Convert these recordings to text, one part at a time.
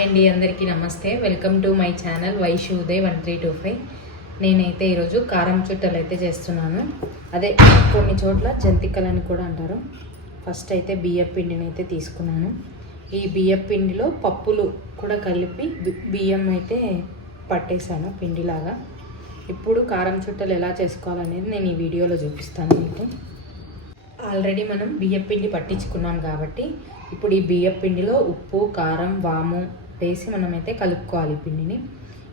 Hi అండి, అందరికీ నమస్తే. Welcome to my channel Vaishu Uday 1325. నేనైతే ఈరోజు కారం చుట్టలు అయితే చేస్తున్నాను. అదే కొన్ని చోట్ల జంతికలని కూడా అంటారు. ఫస్ట్ అయితే బియ్యం పిండిని అయితే తీసుకున్నాను. ఈ బియ్యం పిండిలో పప్పులు కూడా కలిపి బియ్యం అయితే పట్టేశాను పిండిలాగా. ఇప్పుడు కారం చుట్టలు ఎలా చేసుకోవాలనేది నేను ఈ వీడియోలో చూపిస్తాను మీకు. ఆల్రెడీ మనం బియ్యం పిండి పట్టించుకున్నాం కాబట్టి ఇప్పుడు ఈ బియ్యం పిండిలో ఉప్పు, కారం, వాము వేసి మనమైతే కలుపుకోవాలి పిండిని.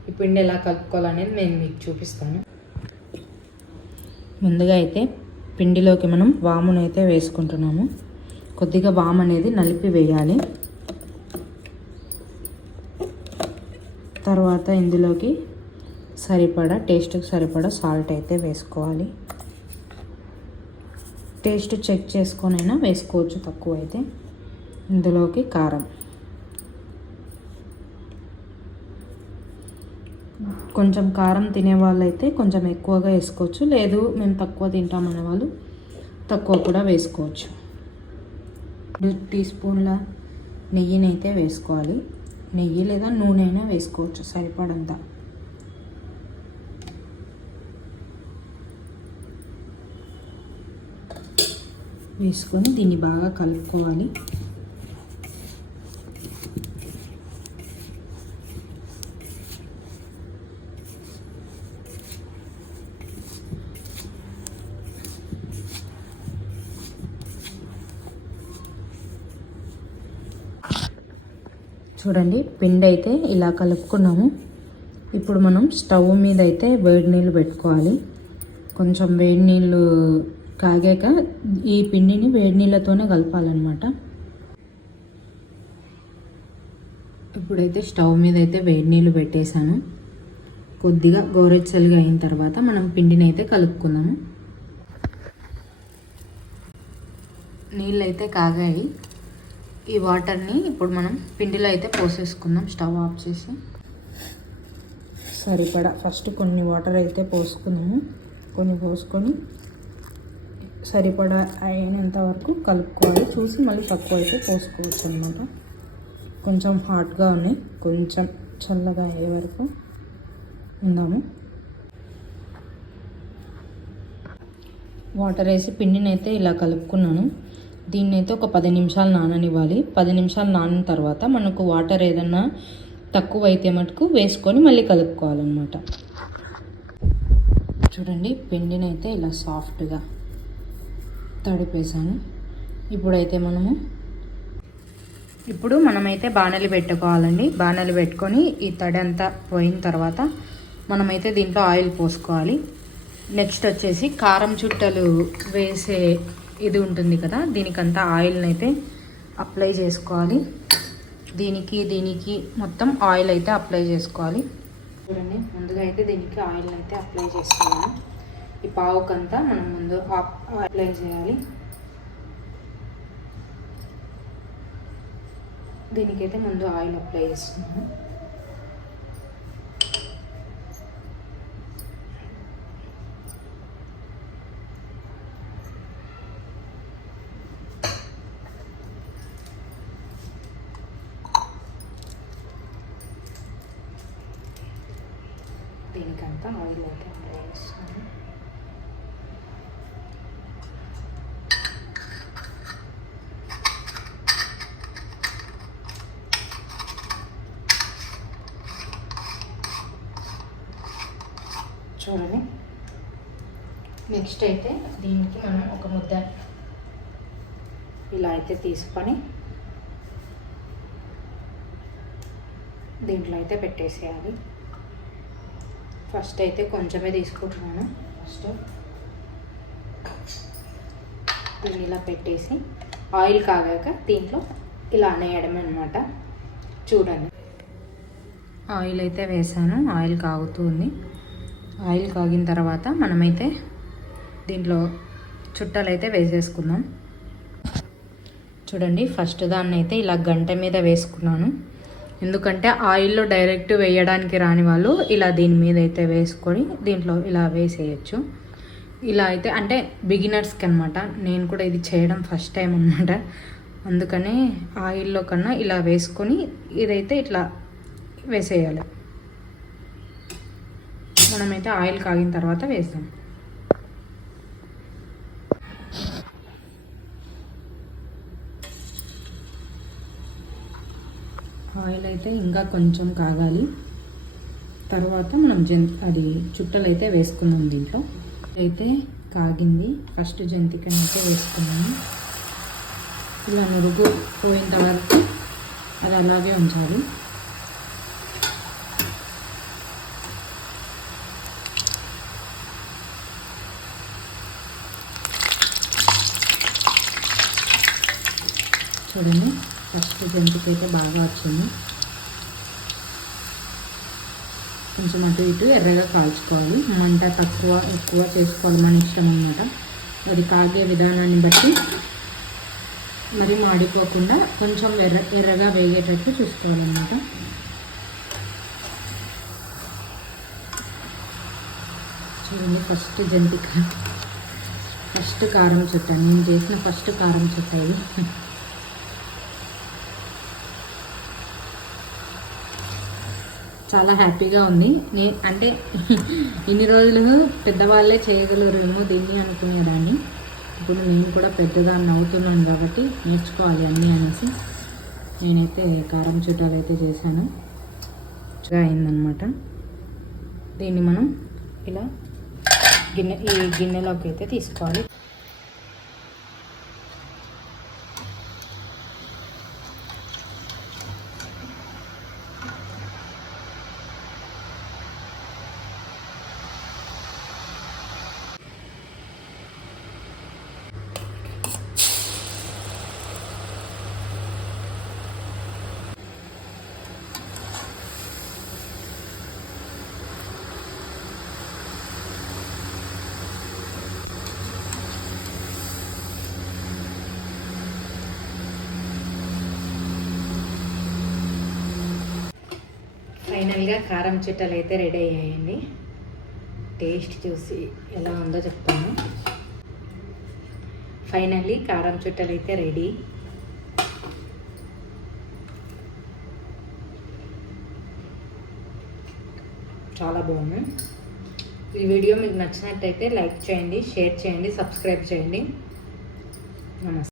ఈ పిండి ఎలా కలుపుకోవాలనేది నేను మీకు చూపిస్తాను. ముందుగా అయితే పిండిలోకి మనం వామునైతే వేసుకుంటున్నాము. కొద్దిగా వాము అనేది నలిపి వేయాలి. తర్వాత ఇందులోకి టేస్ట్కి సరిపడా సాల్ట్ అయితే వేసుకోవాలి. టేస్ట్ చెక్ చేసుకొనైనా వేసుకోవచ్చు, తక్కువ అయితే. ఇందులోకి కారం, కొంచెం కారం తినే వాళ్ళైతే కొంచెం ఎక్కువగా వేసుకోవచ్చు, లేదు మేము తక్కువ తింటామనే వాళ్ళు తక్కువ కూడా వేసుకోవచ్చు. 2 టీ స్పూన్ల నెయ్యినైతే వేసుకోవాలి. నెయ్యి లేదా నూనె అయినా వేసుకోవచ్చు సరిపడంత. వేసుకొని దీన్ని బాగా కలుపుకోవాలి. చూడండి, పిండి అయితే ఇలా కలుపుకున్నాము. ఇప్పుడు మనం స్టవ్ మీద అయితే వేడి నీళ్ళు పెట్టుకోవాలి. కొంచెం వేడి నీళ్ళు కాగాక ఈ పిండిని వేడి నీళ్ళతోనే కలపాలన్నమాట. ఇప్పుడైతే స్టవ్ మీద అయితే వేడి నీళ్ళు పెట్టేశాను. కొద్దిగా గోరెచ్చలుగా అయిన తర్వాత మనం పిండిని అయితే కలుపుకుందాము. నీళ్ళు అయితే కాగాయి. ఈ వాటర్ని ఇప్పుడు మనం పిండిలో అయితే పోసేసుకుందాం. స్టవ్ ఆఫ్ చేసి సరిపడా ఫస్ట్ కొన్ని వాటర్ అయితే పోసుకుందాము. కొన్ని పోసుకొని సరిపడా అయినంత వరకు కలుపుకోవాలి. చూసి మళ్ళీ తక్కువ అయితే పోసుకోవచ్చు అన్నమాట. కొంచెం హాట్గా ఉన్నాయి, కొంచెం చల్లగా అయ్యే వరకు ఉందాము. వాటర్ వేసి పిండిని అయితే ఇలా కలుపుకున్నాను. దీన్ని అయితే ఒక 10 నిమిషాలు నాననివ్వాలి. 10 నిమిషాలు నానిన తర్వాత మనకు వాటర్ ఏదన్నా తక్కువ అయితే మటుకు వేసుకొని మళ్ళీ కలుపుకోవాలన్నమాట. చూడండి, పిండిని అయితే ఇలా సాఫ్ట్గా తడిపేసాను. ఇప్పుడు మనమైతే బాణలి పెట్టుకోవాలండి. బాణలి పెట్టుకొని ఈ తడి అంతా పోయిన తర్వాత మనమైతే దీంట్లో ఆయిల్ పోసుకోవాలి. నెక్స్ట్ వచ్చేసి కారం చుట్టలు వేసే ఇది ఉంటుంది కదా, దీనికంతా ఆయిల్ని అయితే అప్లై చేసుకోవాలి. దీనికి మొత్తం ఆయిల్ అయితే అప్లై చేసుకోవాలి. చూడండి, ముందుగా అయితే దీనికి ఆయిల్ని అయితే అప్లై చేసుకోవాలి. ఈ పావుకంతా మనం ముందు అప్లై చేయాలి. దీనికైతే ముందు ఆయిల్ అప్లై చేస్తున్నాము. దీనికంతా ఆయిల్ అయితే అప్లై చేస్తున్నాము. చూడండి, నెక్స్ట్ అయితే దీనికి మనం ఒక ముద్ద ఇలా అయితే తీసుకొని దీంట్లో అయితే పెట్టేసేయాలి. ఫస్ట్ అయితే కొంచెమే తీసుకుంటున్నాను. ఫస్ట్ దీన్ని ఇలా పెట్టేసి ఆయిల్ కాగాక దీంట్లో ఇలా అనేయడం అన్నమాట. చూడండి, ఆయిల్ అయితే వేసాను. ఆయిల్ కాగుతుంది. ఆయిల్ కాగిన తర్వాత మనమైతే దీంట్లో చుట్టలు అయితే వేసేసుకుందాం. చూడండి, ఫస్ట్ దాన్ని అయితే ఇలా గంట మీద వేసుకున్నాను. ఎందుకంటే ఆయిల్లో డైరెక్ట్ వేయడానికి రాని వాళ్ళు ఇలా దీని మీద అయితే వేసుకొని దీంట్లో ఇలా వేసేయచ్చు. ఇలా అయితే అంటే బిగినర్స్కి అనమాట. నేను కూడా ఇది చేయడం ఫస్ట్ టైం అనమాట. అందుకనే ఆయిల్లో కన్నా ఇలా వేసుకొని ఇదైతే ఇట్లా వేసేయాలి. మనమైతే ఆయిల్ కాగిన తర్వాత వేస్తాం. ఆయిల్ అయితే ఇంకా కొంచెం కాగాలి. తర్వాత మనం అది చుట్టలు అయితే వేసుకున్నాం. దీంట్లో అయితే కాగింది. ఫస్ట్ జంతికని అయితే వేసుకున్నాము. ఇలా నురుగు పోయేంత వరకు అది అలాగే ఉంచాలి. చూడండి, ఫస్ట్ జంతిక అయితే బాగా వచ్చింది. కొంచెం అటు ఇటు ఎర్రగా కాల్చుకోవాలి. మంట తక్కువ ఎక్కువ చేసుకోవాలి, మన ఇష్టం అన్నమాట. అది కాగే విధానాన్ని బట్టి మరి మాడిపోకుండా కొంచెం ఎర్రగా వేగేటట్టు చూసుకోవాలన్నమాట. చూడండి, ఫస్ట్ జంతిక, ఫస్ట్ కారం చుట్ట, నేను చేసిన ఫస్ట్ కారం చుట్ట ఇది. చాలా హ్యాపీగా ఉంది. అంటే ఇన్ని రోజులు పెద్దవాళ్ళే చేయగలరేమో దీన్ని అనుకునేదాన్ని. ఇప్పుడు నేను కూడా పెద్దదాన్ని అవుతున్నాను కాబట్టి నేర్చుకోవాలి అన్నీ అనేసి నేనైతే కారం చుట్టాలు అయితే చేశాను. అయిందనమాట. దీన్ని మనం ఇలా ఈ గిన్నెలోకి అయితే తీసుకోవాలి. ఫైనల్గా కారం చుట్టలు అయితే రెడీ అయ్యాయండి. టేస్ట్ చూసి ఎలా ఉందో చెప్తాను. ఫైనల్లీ కారం చుట్టలు అయితే రెడీ. చాలా బాగుంది. ఈ వీడియో మీకు నచ్చినట్టయితే లైక్ చేయండి, షేర్ చేయండి, సబ్స్క్రైబ్ చేయండి. నమస్తే.